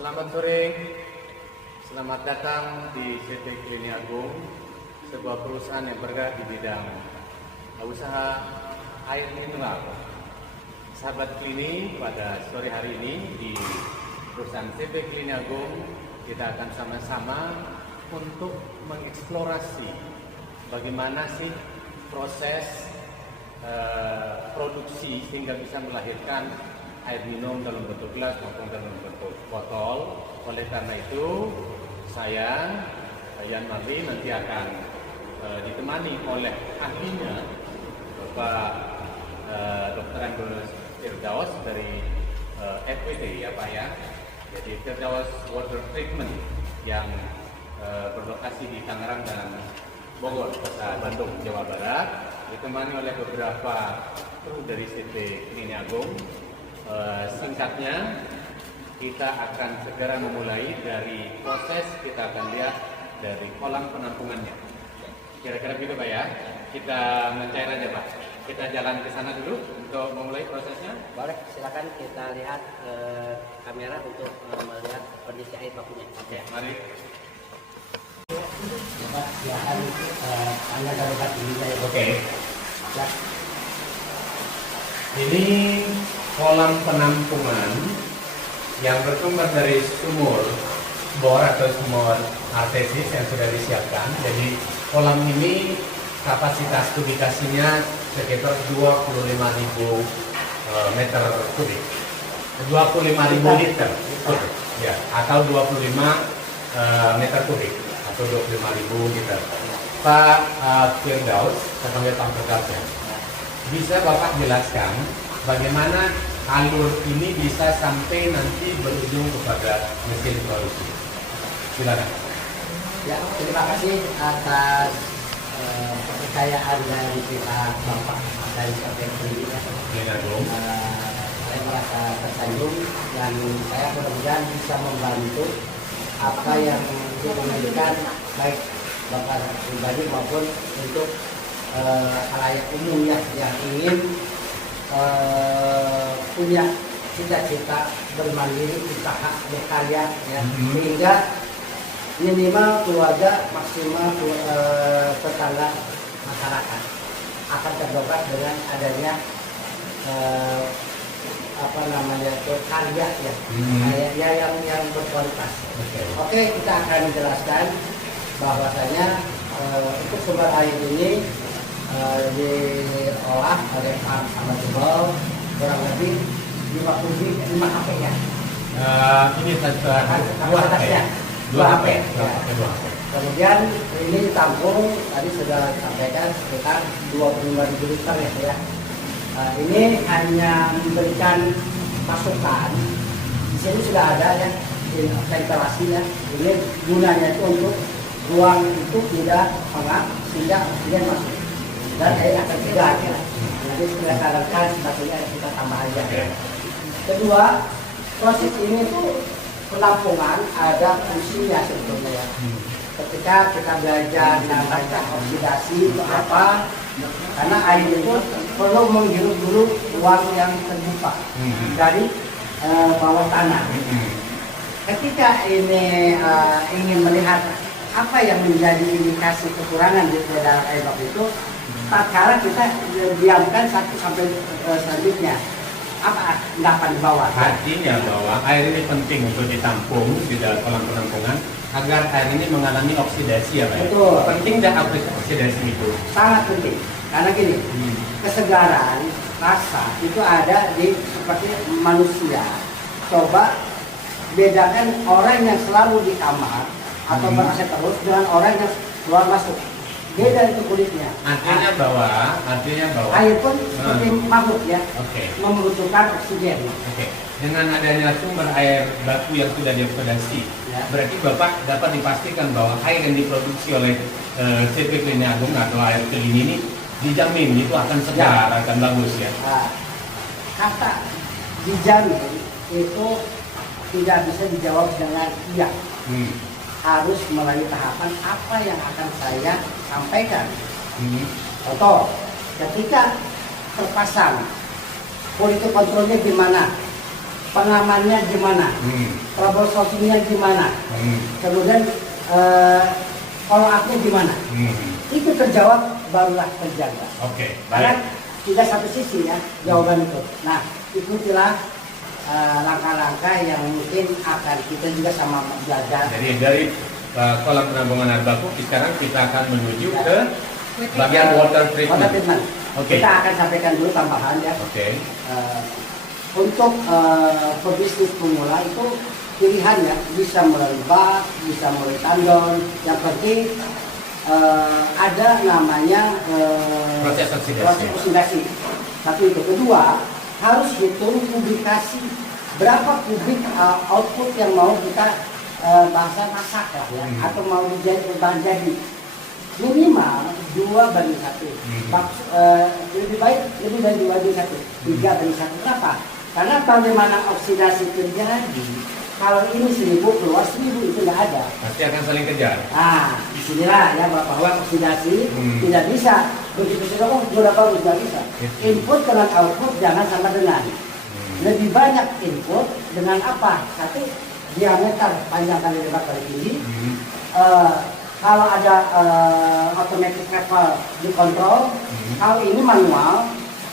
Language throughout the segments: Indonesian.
Selamat sore, selamat datang di CT Klini Agung, sebuah perusahaan yang bergerak di bidang usaha air mineral. Sahabat Klini, pada sore hari ini di perusahaan CT Klini Agung, kita akan sama-sama untuk mengeksplorasi bagaimana sih proses produksi sehingga bisa melahirkan air minum dalam bentuk gelas maupun dalam bentuk botol. Oleh karena itu, saya Yan Marli nanti akan ditemani oleh ahlinya Bapak Dr. Andreas Firdaus dari FWT ya Pak ya. Jadi Firdaus Water Treatment yang berlokasi di Tangerang dan Bogor, Kota Bandung, Jawa Barat, ditemani oleh beberapa kru dari CT Klini Agung. Singkatnya, kita akan segera memulai dari proses, kita akan lihat dari kolam penampungannya. Kira-kira gitu Pak ya. Kita mencair aja Pak. Kita jalan ke sana dulu untuk memulai prosesnya. Boleh, silakan kita lihat kamera untuk melihat kondisi air bakunya. Oke, mari. Bapak, silakan Anda dapat dinilai. Oke. Ini kolam penampungan yang bersumber dari sumur bor atau sumur artesis yang sudah disiapkan. Jadi kolam ini kapasitas kubikasinya sekitar 25.000 meter kubik, 25.000 liter kubik, ya, atau 25 meter kubik atau 25.000 liter. Pak Firdaus, saya panggil Pak Firdaus ya. Bisa Bapak jelaskan bagaimana alur ini bisa sampai nanti berujung kepada mesin produksi? Silakan. Ya, terima kasih atas kepercayaan dari pihak Bapak dari KPP ini. Saya merasa tersanjung dan saya mudah-mudahan bisa membantu apa yang diberikan baik Bapak pribadi maupun untuk halayak umum yang ingin punya cita-cita bermandiri, usaha, berkarya, ya, sehingga minimal keluarga, maksimal tetangga masyarakat akan terdongkrak dengan adanya karya ya, yang berkualitas. Oke, kita akan menjelaskan bahwasanya untuk sumber air ini diolah oleh Pak Amadubal kurang lebih 55 HP ya. Ini kapasitasnya 2 HP. Kemudian ini ditampung tadi sudah disampaikan sekitar 25.000 liter ya. Ini hanya memberikan masukan. Di sini sudah ada ya ventilasinya. Ini gunanya itu untuk ruang itu tidak pengap sehingga oksigen masuk dan air akan segar. Jadi sudah sarankan sebetulnya kita tambah aja. Kedua, proses ini tuh penampungan ada fungsinya sebetulnya ya. Ketika kita belajar tentang oksidasi itu apa, karena air itu perlu menghirup dulu ruang yang terbuka dari bawah tanah. Ketika ini ingin melihat apa yang menjadi indikasi kekurangan di dalam air bak itu, tatkala kita diamkan 1 sampai selanjutnya. Apa endapan di bawah? Artinya bahwa air ini penting untuk ditampung di dalam kolam penampungan agar air ini mengalami oksidasi ya Pak. Betul. Penting tidak oksidasi itu? Sangat penting. Karena gini, kesegaran rasa itu ada di seperti manusia. Coba bedakan orang yang selalu di kamar atau ber-AC terus dengan orang yang keluar masuk. Beda itu kulitnya. Artinya bahwa air pun seperti makhluk ya. Membutuhkan oksigen. Dengan adanya sumber air baku yang sudah dioksidasi, ya, berarti Bapak dapat dipastikan bahwa air yang diproduksi oleh CT Klini Agung atau air Klini ini dijamin itu akan segar, akan bagus ya. Kata dijamin itu tidak bisa dijawab dengan iya. Harus melalui tahapan apa yang akan saya sampaikan. Contoh, ketika terpasang quality controlnya gimana, pengamannya gimana, troubleshootingnya gimana, kemudian follow up-nya gimana. Itu terjawab barulah terjaga. Oke, Karena baik. tidak satu sisi ya jawaban itu. Nah, ikutilah langkah-langkah yang mungkin akan kita juga sama belajar. Jadi dari kolam penampungan air baku sekarang kita akan menuju ke bagian water Water treatment. treatment. Oke. Kita akan sampaikan dulu tambahan ya. Oke. Untuk pebisnis pemula itu pilihan ya, bisa melalui bak, bisa melalui tandon. Yang penting ada namanya Proses oksidasi. proses oksidasi. Satu itu. Kedua, harus hitung kubikasi berapa kubik output yang mau kita bahasa masak lah ya, atau mau dijadi bahan jadi. Minimal 2:1. Lebih baik lebih dari 2:1, 3:1. Kenapa? Karena bagaimana oksidasi terjadi, kalau ini 1000 keluar 1000 itu nggak ada. Pasti akan saling kejar. Nah, disinilah ya bahwa oksidasi tidak bisa begitu sudah bagus nggak bisa. Input dengan output jangan sama dengan. Lebih banyak input dengan apa? Satu, diameter panjang kali lebar kali tinggi. Kalau ada automatic level dikontrol, kalau ini manual,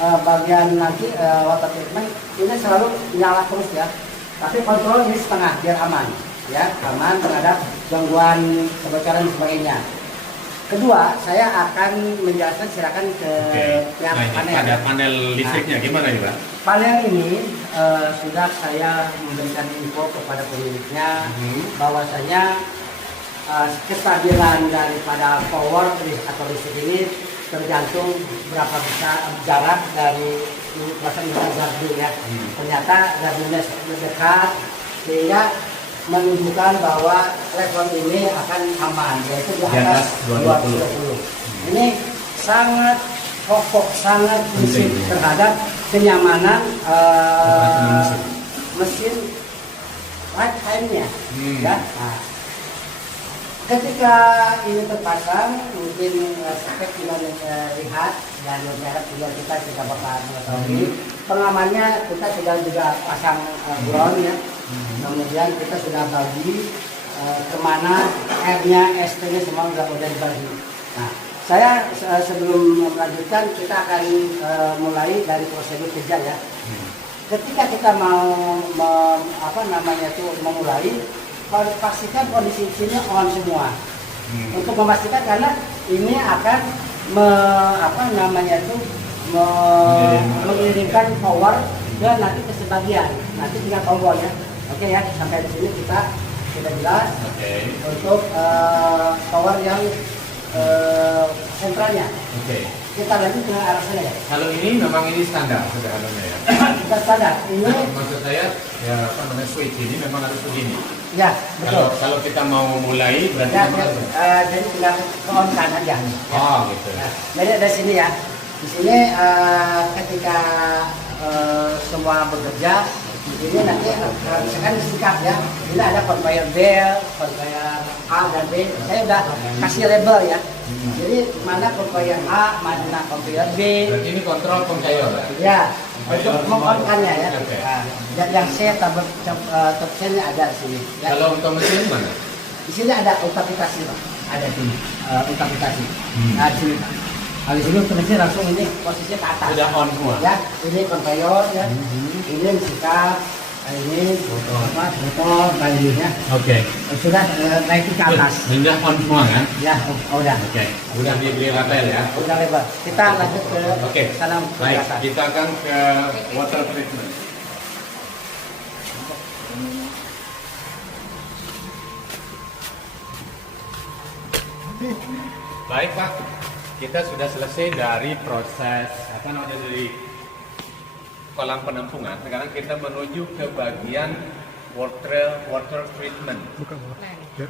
bagian nanti water treatment ini selalu nyala terus ya. Tapi kontrol ini setengah biar aman, ya aman terhadap gangguan kebocoran dan sebagainya. Kedua, saya akan menjelaskan silakan ke pihak panel. Ada panel listriknya gimana nih, Pak? Panel ini sudah saya memberikan info kepada pemiliknya bahwasanya kestabilan daripada power atau listrik ini tergantung berapa besar jarak dari pasang gardu ya. Ternyata gardunya dekat sehingga menunjukkan bahwa level ini akan aman, yaitu di atas 220. Ini sangat pokok, sangat penting terhadap kenyamanan mesin lifetime-nya. Ya. Nah, ketika ini terpasang, mungkin spek kita lihat dan berharap juga kita sudah bakal mengetahui. Pengamannya kita sudah juga pasang ground ya. Kemudian kita sudah bagi kemana airnya, ST-nya semua udah dibagi. Nah, saya sebelum melanjutkan kita akan mulai dari prosedur kerja ya. Ketika kita mau memulai, pastikan kondisi sini on semua. Untuk memastikan karena ini akan mengirimkan power ke nanti ke sebagian. Nanti tinggal tombol ya. Oke ya, sampai di sini kita sudah jelas. Untuk power yang sentralnya. Kita lanjut ke arah sana ya. Kalau ini memang ini standar sederhananya ya. Kita standar. Ini maksud saya ya switch ini memang harus begini. Ya, betul. Kalau kita mau mulai berarti Ya, memang jadi tinggal on-kan aja. Oh, gitu. Nah, jadi dari sini ya. Di sini ketika semua bekerja, ini nanti misalkan disingkat ya. Ini ada conveyor belt, conveyor A dan B. Saya udah kasih label ya. Jadi mana conveyor A, mana conveyor B. Berarti ini kontrol conveyor ya. Untuk meng-on-kannya ya. Okay. Nah, yang C top C-nya ada di sini. Ya. Kalau untuk mesin mana? Di sini ada ultraplikasi Pak. Ada di sini ultraplikasi. Nah, di sini Pak. Kalau di sini ultraplikasi langsung ini posisinya ke atas. Sudah on semua. Ya, ini conveyor ya. Ini sikap, ini motor, ini ya. Oke. Sudah naik ke atas. Sudah on semua kan? Ya, udah. Oke. Udah diberi label ya. Udah lebar. Kita lanjut ke sana. Baik, kita akan ke water treatment. Baik Pak, kita sudah selesai dari proses dari kolam penampungan. Sekarang kita menuju ke bagian water treatment.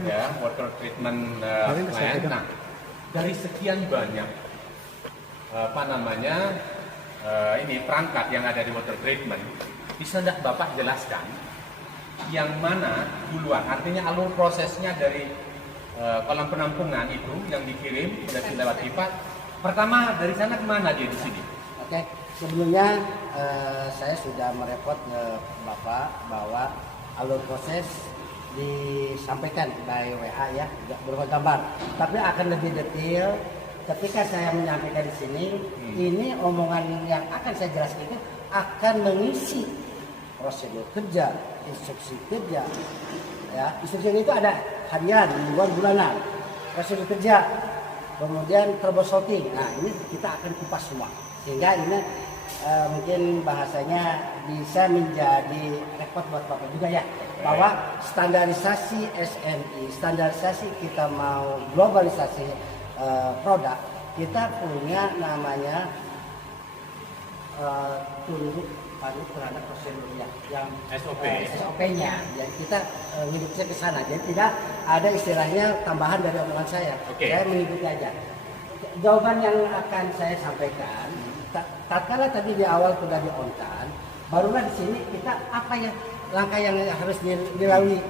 Ya, water treatment plant. Nah, dari sekian banyak ini perangkat yang ada di water treatment, bisa tidak Bapak jelaskan yang mana duluan? Artinya alur prosesnya dari kolam penampungan itu yang dikirim dari lewat pipa. Pertama dari sana kemana dia di sini? Oke. Sebelumnya saya sudah merepot ke Bapak bahwa alur proses disampaikan by WA ya, berupa gambar. Tapi akan lebih detail ketika saya menyampaikan di sini. Ini omongan yang akan saya jelaskan itu akan mengisi prosedur kerja, instruksi kerja. Ya, instruksi itu ada harian, mingguan, bulanan, prosedur kerja, kemudian troubleshooting. Nah, ini kita akan kupas semua. Sehingga ini mungkin bahasanya bisa menjadi rekod buat Bapak juga ya, bahwa standarisasi SNI, standarisasi kita mau globalisasi produk, kita punya namanya tunduk patuh terhadap prosedurnya yang SOP-nya. Jadi kita ngikutnya ke sana. Jadi tidak ada istilahnya tambahan dari omongan saya. Saya mengikuti aja. Jawaban yang akan saya sampaikan, tatkala tadi di awal sudah di-on-kan, barulah di sini kita apa yang langkah yang harus dilalui.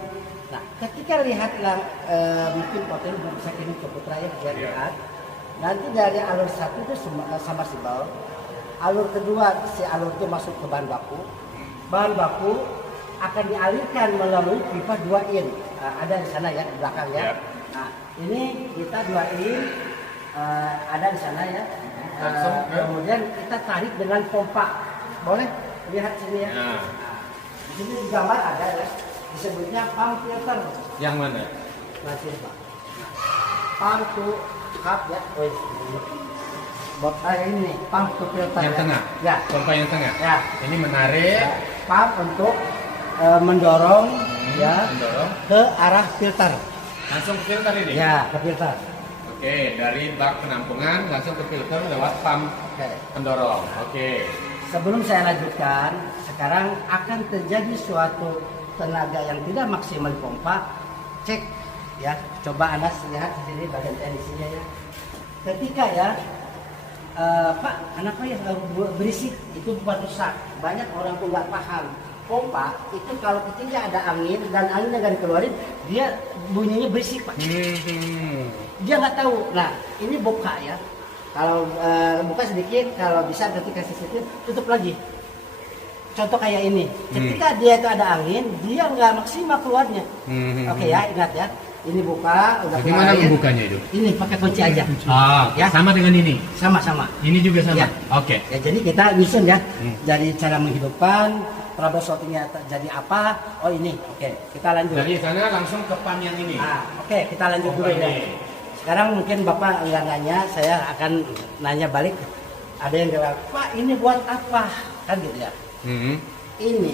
Nah, ketika lihat mungkin potensi bisa kirim ke Putra ya, biar lihat. Nanti dari alur satu itu sama sibal. Alur kedua, si alur itu masuk ke bahan baku. Bahan baku akan dialirkan melalui pipa 2 in. Ada di sana ya, di belakang ya. Nah, ini kita 2 in, ada di sana ya. Kemudian kita tarik dengan pompa. Boleh lihat sini ya. Nah, di sini di gambar ada ya, disebutnya pump filter. Yang mana? Masih Pak. Pump to cup ya. Ini pump to filter yang ya. tengah. Ya. Pompa yang tengah. Ya. Ini menarik. Ya. Pump untuk mendorong ya mendorong ke arah filter. Langsung ke filter ini. Ya, ke filter. Oke, dari bak penampungan langsung ke filter lewat pump pendorong. Oke. Sebelum saya lanjutkan, sekarang akan terjadi suatu tenaga yang tidak maksimal di pompa. Cek ya, coba Anda lihat di sini bagian teknisnya ya. Ketika ya Pak, kenapa ya berisik? Itu bukan rusak. Banyak orang tuh nggak paham. Pompa itu kalau ketika ada angin dan anginnya nggak dikeluarin, dia bunyinya berisik Pak. Dia nggak tahu. Nah, ini buka ya. Kalau buka sedikit, kalau bisa ketika sedikit tutup lagi. Contoh kayak ini. Ketika dia itu ada angin, dia nggak maksimal keluarnya. Oke ya, ingat ya. Ini buka, udah gimana membukanya itu? Ini pakai kunci aja. Ya. Sama dengan ini. Sama-sama. Ini juga sama. Ya. Oke. Ya, jadi kita nyusun ya. Dari cara menghidupkan, troubleshootingnya jadi apa? Oh ini. Oke, kita lanjut. Dari sana langsung ke pan yang ini. Oke, kita lanjut dulu ya. Sekarang mungkin Bapak nggak nanya, saya akan nanya balik. Ada yang bilang, Pak ini buat apa? Kan gitu ya. Ini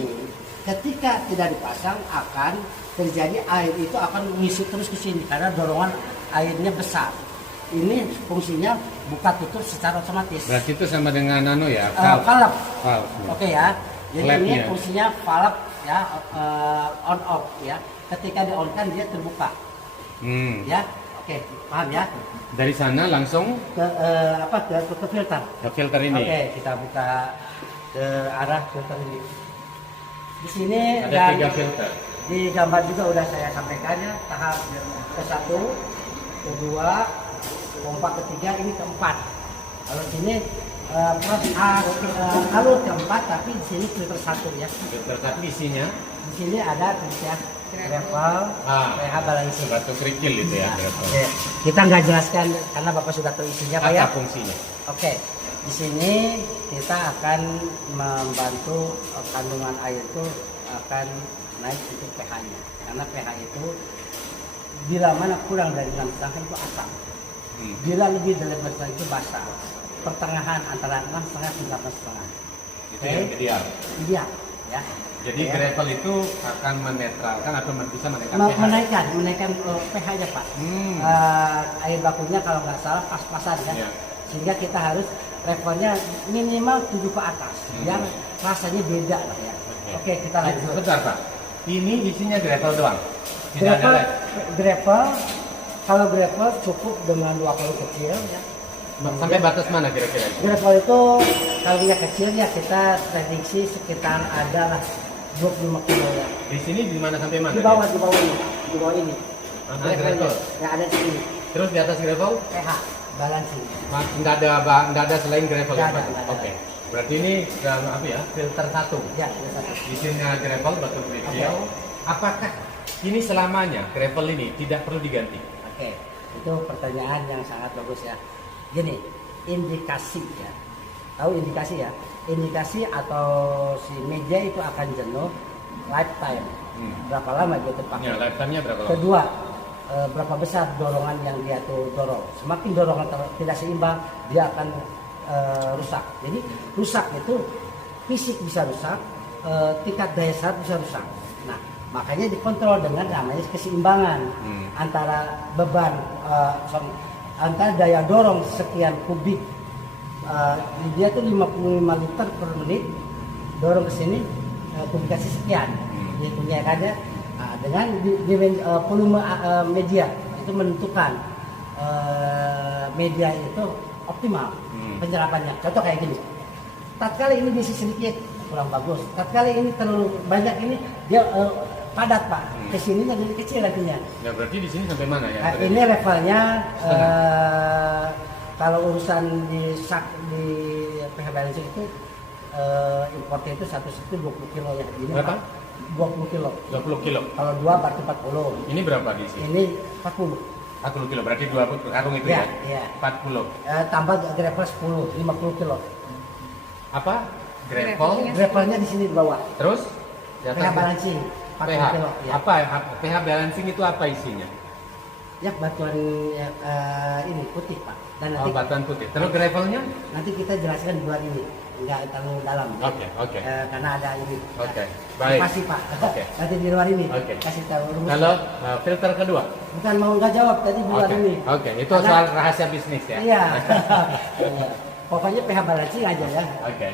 ketika tidak dipasang akan terjadi air itu akan mengisi terus ke sini karena dorongan airnya besar. Ini fungsinya buka tutup secara otomatis. Berarti itu sama dengan nano ya? Valve. Valve. Oke ya. Jadi Lab-nya. ini fungsinya valve ya, on off ya. Ketika di on kan dia terbuka. Ya. Oke, paham ya? Dari sana langsung ke filter. ke filter ini. Oke, kita buka ke arah filter ini. Di sini Ada 3 filter. Di gambar juga udah saya sampaikan ya, tahap ke-1, kedua, pompa ketiga, ini keempat. Kalau sini alur keempat, tapi di sini filter 1 ya. Filter 1 isinya. Di sini ada ya, gravel, pH balancing. Batu kerikil itu ya. Oke, kita nggak jelaskan karena Bapak sudah tahu isinya Pak ya. Apa fungsinya? Oke, di sini kita akan membantu kandungan air itu akan naik untuk pH-nya. Karena pH itu bila mana kurang dari 6,5 itu asam. Bila lebih dari 6,5 itu basa. Pertengahan antara 6,5 dan 8,5. Itu yang ideal. Ideal ya. Jadi gravel itu akan menetralkan atau bisa menaikkan pH-nya Pak. Air bakunya kalau nggak salah pas-pasan ya. Sehingga kita harus levelnya minimal 7 ke atas. Yang rasanya beda lah ya. Oke, kita lanjut. Bentar Pak. Ini isinya gravel doang. Gravel, kalau gravel cukup dengan 2 kali kecil ya. Sampai batas mana kira-kira? Gravel itu kalau dia kecil ya kita prediksi sekitar ada lah 25 kilo ya. Di sini di mana sampai mana? Di bawah ini. Gravel. Ya ada di sini. Terus di atas gravel? pH balancing. Nggak ada selain gravel ya Pak? Oke. Berarti ini dalam apa ya? Filter satu. Ya, filter satu. Isinya gravel batu kerikil. Apakah ini selamanya gravel ini tidak perlu diganti? Oke, itu pertanyaan yang sangat bagus ya. Gini, indikasi ya. Tahu indikasi ya? Indikasi atau si media itu akan jenuh lifetime. Berapa lama dia terpakai? Ya, lifetime-nya berapa lama? Kedua, berapa besar dorongan yang dia tuh dorong. Semakin dorongan tidak seimbang, dia akan rusak. Jadi rusak itu fisik bisa rusak, tingkat daya saat bisa rusak. Nah, makanya dikontrol dengan namanya keseimbangan antara beban, antara daya dorong sekian kubik. Dia tuh 55 liter per menit, dorong ke sini kubikasi sekian. Dihitungnya kan ya. Nah, dengan volume media itu menentukan media itu optimal penyerapannya. Contoh kayak gini, tatkala ini diisi sedikit kurang bagus, tatkala ini terlalu banyak ini dia padat pak, kesininya jadi kecil artinya. Ya berarti di sini sampai mana ya? Nah, ini levelnya kalau urusan di pH balance itu importnya itu satu 20 kilo ya. Ini berapa? 20 kilo. 20 kilo. Kalau dua berarti 40. Ini berapa di sini? Ini 40. 40 kilo, berarti 2 karung itu ya? Iya. 40. Tambah gravel 10, 50 kilo. Apa? Gravel? Gravelnya di sini di bawah. Terus? Di atas pH balancing 40 pH. kilo. Ya. Apa? pH balancing itu apa isinya? Ya batuan ini putih pak. Dan nanti, batuan putih. Terus gravelnya? nanti kita jelaskan di luar ini, nggak terlalu dalam. Oke. Karena ada ini. Oke, baik. Pasti pak. Oke. Nanti di luar ini. Oke. Kasih tahu. rumus. Kalau filter kedua? Bukan mau nggak jawab tadi di luar ini. Oke, itu Karena- soal rahasia bisnis ya? Iya. Pokoknya pH balancing aja ya. Oke.